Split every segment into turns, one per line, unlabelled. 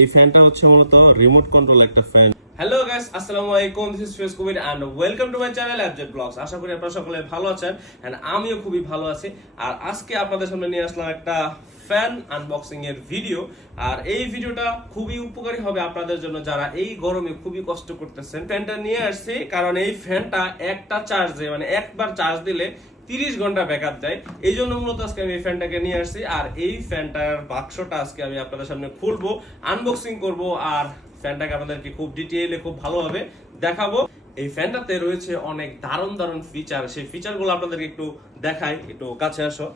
এই ফ্যানটা হচ্ছে মূলত রিমোট কন্ট্রোল একটা ফ্যান।
হ্যালো গাইস আসসালামু আলাইকুম দিস ইজ ফেস কুবির and welcome to my channel object blogs আশা করি আপনারা সকলে ভালো আছেন এন্ড আমিও খুবই ভালো আছি। আর আজকে আপনাদের সামনে নিয়ে আসলাম একটা ফ্যান আনবক্সিং এর ভিডিও আর এই ভিডিওটা খুবই উপকারী হবে আপনাদের জন্য যারা এই গরমে খুবই কষ্ট করতেছেন। ফ্যানটা নিয়ে আসছি, কারণ এই ফ্যানটা একটা চার্জে মানে একবার চার্জ দিলে তিরিশ ঘণ্টা ব্যাকআপ দেয় এই জন্য মূলত আজকে আমি এই ফ্যানটাকে নিয়ে আসছি। আর এই ফ্যানটার বাক্সটা আজকে আমি আপনাদের সামনে খুলবো আনবক্সিং করব, আর ফ্যানটাকে আপনাদেরকে খুব ডিটেইলে খুব ভালোভাবে দেখাবো। এই ফ্যানটাতে রয়েছে অনেক দারুণ দারুণ ফিচার সেই ফিচারগুলো আপনাদেরকে একটু দেখাই, একটু কাছে আসো।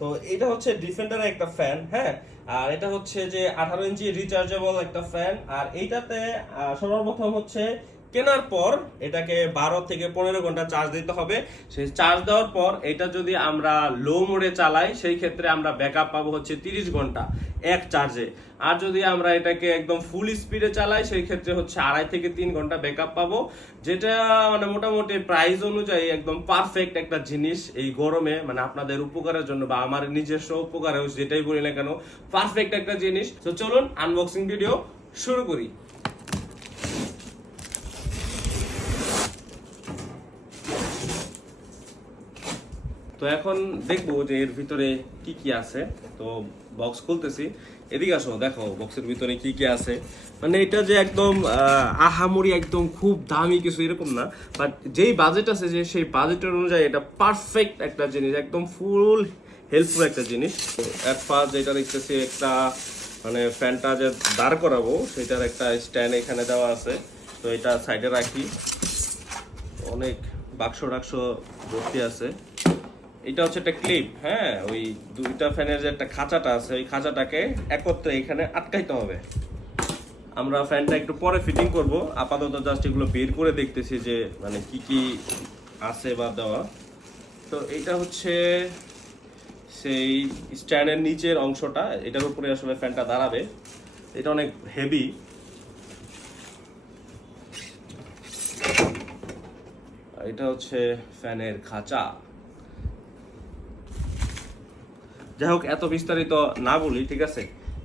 তো এটা হচ্ছে ডিফেন্ডারের একটা ফ্যান হ্যাঁ? আর এটা হচ্ছে যে আঠারো ইঞ্চি রিচার্জেবল একটা ফ্যান আর এইটাতে সর্বপ্রথম হচ্ছে কেনার পর এটাকে বারো থেকে পনেরো ঘণ্টা চার্জ দিতে হবে। সেই চার্জ দেওয়ার পর এটা যদি আমরা লো মোডে চালাই, সেই ক্ষেত্রে আমরা ব্যাকআপ পাবো হচ্ছে তিরিশ ঘণ্টা এক চার্জে আর যদি আমরা এটাকে একদম ফুল স্পিডে চালাই, সেই ক্ষেত্রে হচ্ছে আড়াই থেকে তিন ঘণ্টা ব্যাকআপ পাবো। যেটা মানে মোটামুটি প্রাইস অনুযায়ী একদম পারফেক্ট একটা জিনিস এই গরমে মানে আপনাদের উপকারের জন্য বা আমার নিজস্ব উপকারে যেটাই বলি না কেন পারফেক্ট একটা জিনিস। তো চলুন আনবক্সিং ভিডিও শুরু করি। তো এখন দেখব যে এর ভিতরে কি কি আছে। তো বক্স খুলতেছি। এদিকে আসো দেখো বক্সের ভিতরে কি কি আছে। মানে এটা যে একদম আহ, আহামরি একদম খুব দামি কিছু এরকম না। বাট যেই বাজেট আছে যে সেই বাজেটের অনুযায়ী এটা পারফেক্ট একটা জিনিস একদম ফুল হেল্পফুল একটা জিনিস। এক ফার্স্ট যেটা দেখতেছি একটা মানে ফ্যানটা যে দাঁড় করাবো সেটার একটা স্ট্যান্ড এখানে দেওয়া আছে। তো এটা সাইডে রাখি। অনেক বাক্স টাক্স ভর্তি আছে। এটা হচ্ছে একটা ক্লিপ হ্যাঁ? ওই দুইটা ফ্যানের যে একটা খাঁচাটা আছে, ওই খাঁচাটাকে একত্রে এখানে আটকাইতে হবে। আমরা ফ্যানটা একটু পরে ফিটিং করব। আপাতত জাস্ট এগুলো বের করে দেখতেছি যে মানে কি কি আছে বা দেওয়া। তো এটা হচ্ছে সেই স্ট্যান্ডের নিচের অংশটা, এটার উপরে আসলে ফ্যানটা দাঁড়াবে। এটা অনেক হেভি এটা হচ্ছে ফ্যানের খাঁচা। যাই হোক, এত বিস্তারিত না বলি, ঠিক আছে?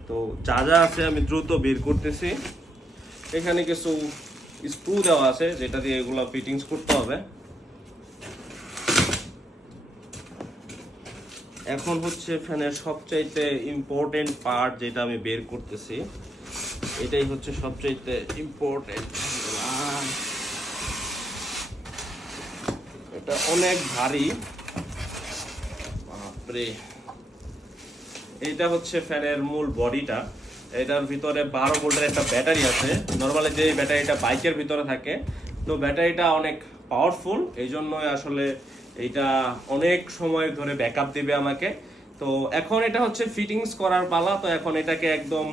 তো যা যা আছে আমি দ্রুত বের করতেছি। এখানে কিছু স্ক্রু দেওয়া আছে, যেটা দিয়ে এগুলো ফিটিংস করতে হবে। এখন হচ্ছে ফ্যানের সবচাইতে ইম্পর্টেন্ট পার্ট যেটা আমি বের করতেছি, এটাই হচ্ছে সবচাইতে ইম্পর্টেন্ট এটা অনেক ভারী। বাপরে। এইটা হচ্ছে ফ্যানের মূল বডিটা। এটার ভিতরে বারো ভোল্টের একটা ব্যাটারি আছে। নর্মালি যে ব্যাটারিটা বাইকের ভিতরে থাকে, তো ব্যাটারিটা অনেক পাওয়ারফুল এই জন্যই আসলে এইটা অনেক সময় ধরে ব্যাকআপ দেবে আমাকে। তো এখন এটা হচ্ছে ফিটিংস করার পালা, তো এখন এটাকে একদম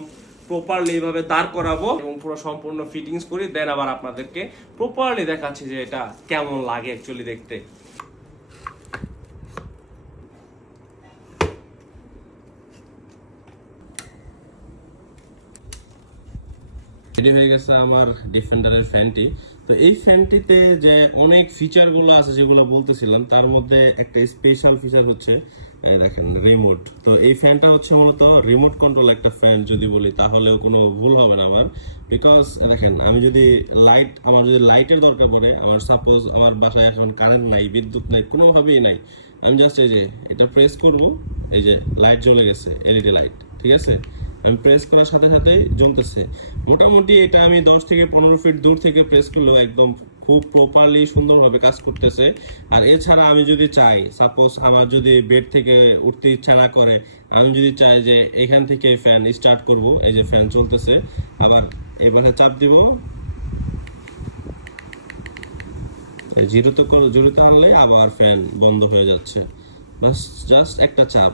প্রপারলি এইভাবে দাঁড় করাবো এবং পুরো সম্পূর্ণ ফিটিংস করি। দেন আবার আপনাদেরকে প্রপারলি দেখাচ্ছি যে এটা কেমন লাগে অ্যাকচুয়ালি দেখতে।
রেডি হয়ে গেছে আমার ডিফেন্ডারের ফ্যানটি তো এই ফ্যানটিতে যে অনেক ফিচারগুলো আছে যেগুলো বলতেছিলাম, তার মধ্যে একটা স্পেশাল ফিচার হচ্ছে দেখেন রিমোট তো এই ফ্যানটা হচ্ছে মূলত রিমোট কন্ট্রোল একটা ফ্যান যদি বলি, তাহলেও কোনো ভুল হবে না আমার। বিকজ দেখেন, আমি যদি লাইট আমার যদি লাইটের দরকার পড়ে, আমার সাপোজ আমার বাসায় এখন কারেন্ট নাই, বিদ্যুৎ নাই, কোনোভাবেই নাই, আমি জাস্ট এই যে, এটা প্রেস করব, এই যে লাইট জ্বলে গেছে এলইডি লাইট ঠিক আছে? আমি প্রেস করার সাথে সাথেই জ্বলতেছে মোটামুটি এটা আমি দশ থেকে পনেরো ফিট দূর থেকে প্রেস করলেও একদম খুব প্রপারলি সুন্দরভাবে কাজ করতেছে। আর এছাড়া আমি যদি চাই সাপোজ আমার যদি বেড থেকে উঠতে ইচ্ছা না করে, আমি যদি চাই যে এখান থেকে ফ্যান স্টার্ট করব, এই যে ফ্যান চলতেছে, আবার এবারে চাপ দিব। জিরোতে জিরোতে আনলে আবার ফ্যান বন্ধ হয়ে যাচ্ছে। বাস জাস্ট একটা চাপ।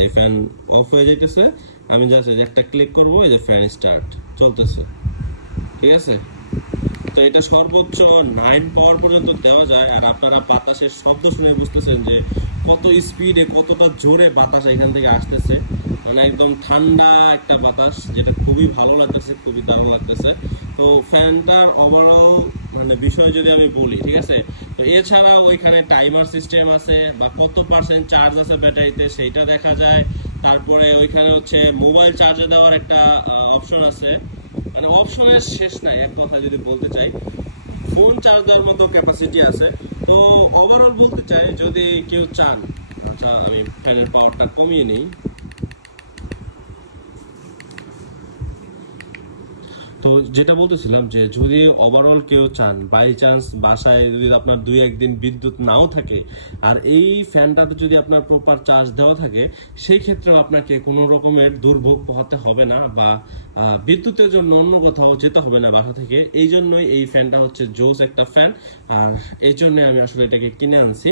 এই ফ্যান অফ হয়ে যেতেছে আমি জাস্ট একটা ক্লিক করব, এই যে ফ্যান স্টার্ট চলতেছে। ঠিক আছে? তো এটা সর্বোচ্চ নাইন পাওয়ার পর্যন্ত দেওয়া যায়, আর আপনারা বাতাসের শব্দ শুনে বুঝতেছেন যে কত স্পিডে কতটা জোরে বাতাস এখান থেকে আসতেছে। মানে একদম ঠান্ডা একটা বাতাস, যেটা খুবই ভালো লাগতেছে, খুবই দারুণ লাগতেছে। তো ফ্যানটার ওভারঅল মানে বিষয় যদি আমি বলি, ঠিক আছে? তো এছাড়া ওইখানে টাইমার সিস্টেম আছে, বা কত পার্সেন্ট চার্জ আছে ব্যাটারিতে সেইটা দেখা যায়। তারপরে ওইখানে হচ্ছে মোবাইল চার্জে দেওয়ার একটা অপশন আছে। মানে অপশনের শেষ নাই, এক কথা যদি বলতে চাই। ফোন চার্জ দেওয়ার মতো ক্যাপাসিটি আছে। তো ওভারঅল বলতে চাই, যদি কেউ চান আচ্ছা আমি ফ্যানের পাওয়ারটা কমিয়ে নেই। তো যেটা বলতেছিলাম যে যদি ওভারঅল কেউ চান বাই চান্স বাসায় যদি আপনার দুই একদিন বিদ্যুৎ নাও থাকে, আর এই ফ্যানটাতে যদি আপনার প্রপার চার্জ দেওয়া থাকে, সেই ক্ষেত্রেও আপনাকে কোনো রকমের দুর্ভোগ পোহাতে হবে না বা বিদ্যুতের জন্য অন্য কোথাও যেতে হবে না বাসা থেকে। এই জন্যই এই ফ্যানটা হচ্ছে জোস একটা ফ্যান আর এই জন্যই আমি আসলে এটাকে কিনে আনছি।